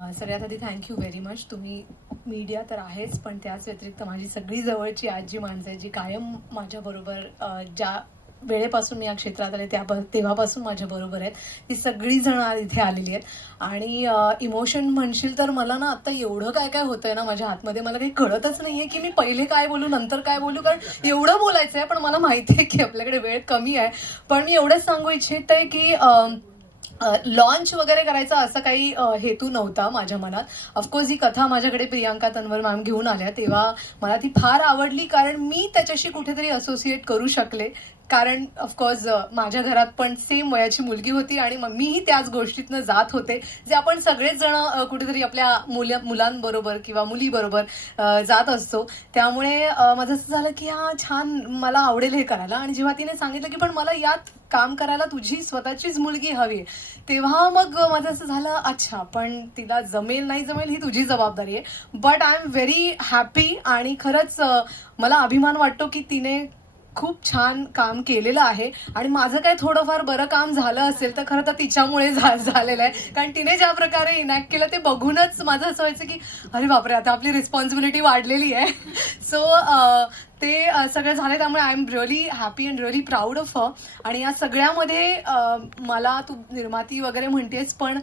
सगळ्यात आधी thank you very much तुम्ही मीडिया तर आहेच पण त्याच व्यतिरिक्त माझी सगळी जवळची आजी माणसं आहे जी कायम माझ्याबरोबर ज्या वेळेपासून मी या क्षेत्रात आले त्या तेव्हापासून माझ्या बरोबर आहेत. ती सगळी जण आज इथे आलेली आहेत. आणि इमोशन म्हणशील तर मला ना आता एवढं काय काय होतंय ना माझ्या आतमध्ये मला काही कळतच नाहीये की मी पहिले काय बोलू नंतर काय बोलू कारण एवढं बोलायचं आहे पण मला माहिती आहे की आपल्याकडे वेळ कमी आहे. पण मी एवढंच सांगू इच्छित आहे की लॉन्च वगैरे करायचा असं काही हेतू नव्हता माझ्या मनात. ऑफकोर्स ही कथा माझ्याकडे प्रियांका तन्वर मॅम घेऊन आल्या तेव्हा मला ती फार आवडली कारण मी त्याच्याशी कुठेतरी असोसिएट करू शकले. कारण ऑफकोर्स माझ्या घरात पण सेम वयाची मुलगी होती आणि मग मीही त्याच गोष्टीतनं जात होते. जे आपण सगळेच जण कुठेतरी आपल्या मुल मुलांबरोबर किंवा मुलीबरोबर जात असतो. त्यामुळे माझं असं झालं की हा छान मला आवडेल हे करायला. आणि जेव्हा तिने सांगितलं की पण मला यात काम करायला तुझी स्वतःचीच मुलगी हवी. आहे तेव्हा मग माझं असं झालं अच्छा पण तिला जमेल नाही जमेल ही तुझी जबाबदारी आहे. But I am very happy आणि खरंच मला अभिमान वाटतो की तिने खूप छान काम केलेलं आहे. आणि माझं काय थोडंफार बरं काम झालं असेल तर खरं तर तिच्यामुळे झालेलं आहे. कारण तिने ज्या प्रकारे इनॅक्ट केलं ते बघूनच माझं असं व्हायचं की अरे बापरे आता आपली रिस्पॉन्सिबिलिटी वाढलेली आहे. सो ते सगळं झालं त्यामुळे I am really happy and really proud of her आणि या सगळ्यामध्ये मला तू निर्माती वगैरे म्हणतेस पण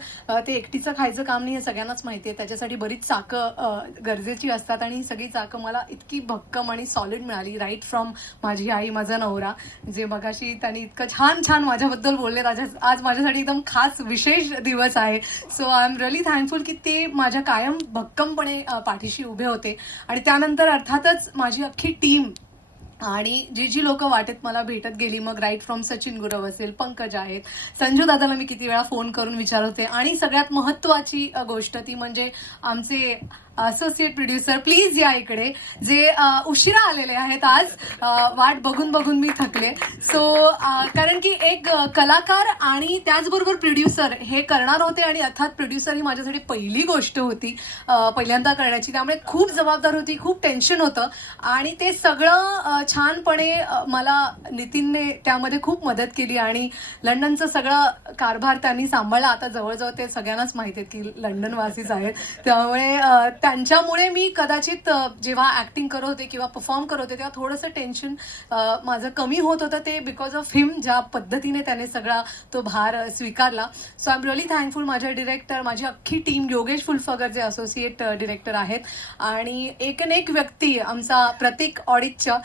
ते एकटीचं खायचं काम नाही हे सगळ्यांनाच माहिती आहे त्याच्यासाठी बरीच चाकं गरजेची असतात आणि ही सगळी चाकं मला इतकी भक्कम आणि सॉलिड मिळाली राईट फ्रॉम माझी आई माझा नवरा जे मगाशी त्यांनी इतकं छान छान माझ्याबद्दल बोलले आज आज माझ्यासाठी एकदम खास विशेष दिवस आहे. So I am really thankful की ते माझ्या कायम भक्कमपणे पाठीशी उभे होते. आणि त्यानंतर अर्थातच माझी अख्खी टीम आणि जी जी लोक वाटेत मला भेटत गेली मग राईट फ्रॉम सचिन गुरव असेल पंकज आहेत संजू दादाला मी किती वेळा फोन करून विचारत. होते आणि सगळ्यात महत्वाची गोष्ट ती म्हणजे आमचे असोसिएट प्रोड्युसर प्लीज या इकडे. जे उशिरा आलेले आहेत आज वाट बघून बघून मी थकले. सो कारण की एक कलाकार आणि त्याचबरोबर प्रोड्युसर हे करणार होते आणि अर्थात प्रोड्युसर ही माझ्यासाठी पहिली गोष्ट होती पहिल्यांदा करण्याची. त्यामुळे खूप जबाबदार होती खूप टेन्शन होतं. आणि ते सगळं छानपणे मला नितीनने त्यामध्ये खूप मदत केली आणि लंडनचं सगळं कारभार त्यांनी सांभाळला. आता जवळजवळ ते सगळ्यांनाच माहिती आहेत की लंडनवासीच आहेत. त्यामुळे त्यांच्यामुळे मी कदाचित जेव्हा ऍक्टिंग करत होते किंवा परफॉर्म करत होते तेव्हा थोडंसं टेन्शन माझं कमी होत होतं. ते बिकॉज ऑफ हिम ज्या पद्धतीने त्याने सगळा तो भार स्वीकारला. So I am really thankful माझ्या डिरेक्टर माझी अख्खी टीम योगेश फुलफगर जे असोसिएट डिरेक्टर आहेत. आणि एक न एक व्यक्ती आमचा प्रतीक ऑडिटच्या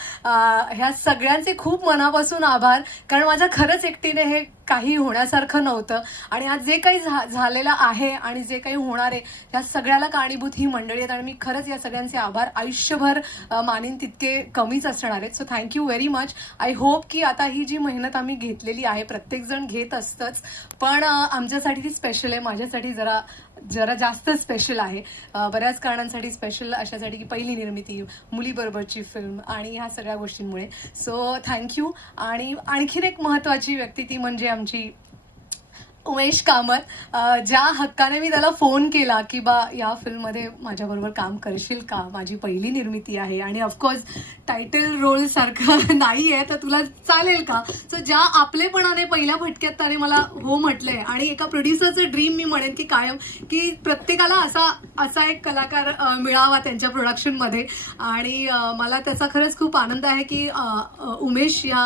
ह्या सगळ्यांचे खूप मनापासून आभार. कारण माझं खरंच एकटीने हे काही होण्यासारखं नव्हतं. आणि आज जे काही झा झालेलं आहे आणि जे काही होणार आहे त्या सगळ्याला कारणीभूत ही मंडळी आहेत. आणि मी खरंच या सगळ्यांचे आभार. आयुष्यभर मानेन तितके कमीच असणार आहेत. So thank you very much I hope की आता ही जी मेहनत आम्ही घेतलेली आहे प्रत्येकजण घेत असतंच. पण आमच्यासाठी ती स्पेशल आहे. माझ्यासाठी जरा जरा जास्त स्पेशल आहे. बऱ्याच कारणांसाठी स्पेशल अशासाठी की पहिली निर्मिती मुलीबरोबरची फिल्म आणि ह्या सगळ्या गोष्टींमुळे. सो थँक्यू आणि आणखीन एक महत्त्वाची व्यक्ती ती म्हणजे आमची उमेश कामत ज्या हक्काने मी त्याला फोन केला की बा या फिल्ममध्ये माझ्याबरोबर काम करशील का? माझी पहिली निर्मिती आहे आणि ऑफकोर्स टायटल रोल सारखं नाही आहे तर तुला चालेल का? सो ज्या आपलेपणाने पहिल्या भटक्यात त्याने मला हो म्हटलंय आणि एका प्रोड्युसरचं ड्रीम मी म्हणेन की कायम की प्रत्येकाला असा असा एक कलाकार मिळावा त्यांच्या प्रोडक्शनमध्ये आणि मला त्याचा खरंच खूप आनंद आहे की उमेश या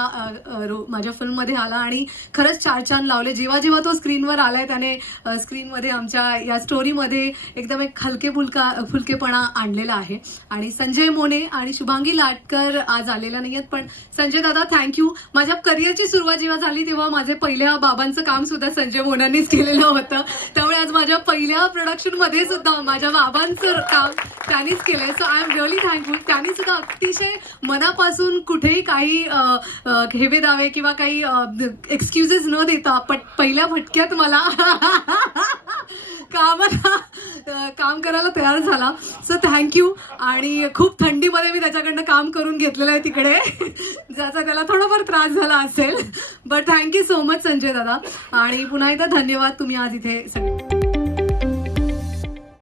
रो- माझ्या फिल्ममध्ये आला आणि खरंच चार चांद लावले. जेव्हा जेव्हा तो स्क्रीन स्क्रीनवर आलाय त्याने स्क्रीनमध्ये आमच्या या स्टोरीमध्ये एकदम एक हलके फुलका फुलकेपणा आणलेला आहे. आणि संजय मोने आणि शुभांगी लाटकर आज आलेल्या नाही आहेत पण संजय दादा थँक्यू माझ्या करिअरची सुरुवात जेव्हा झाली तेव्हा माझे पहिल्या बाबांचं काम सुद्धा संजय मोनांनीच केलेलं होतं. त्यामुळे आज माझ्या पहिल्या प्रोडक्शनमध्ये सुद्धा माझ्या बाबांचं काम त्यांनीच केलंय. So I am really thankful त्यांनी सुद्धा अतिशय मनापासून कुठेही काही हेवे घेवे दावे किंवा काही एक्सक्युजेस न देता पट पहिल्या भटक्यात मला कामाला काम करायला तयार झाला. सो थँक्यू आणि खूप थंडीमध्ये मी त्याच्याकडनं काम करून घेतलेलं आहे तिकडे ज्याचा त्याला थोडाफार त्रास झाला असेल. But thank you so much Sanjay दादा. आणि पुन्हा एकदा धन्यवाद. तुम्ही आज इथे सगळे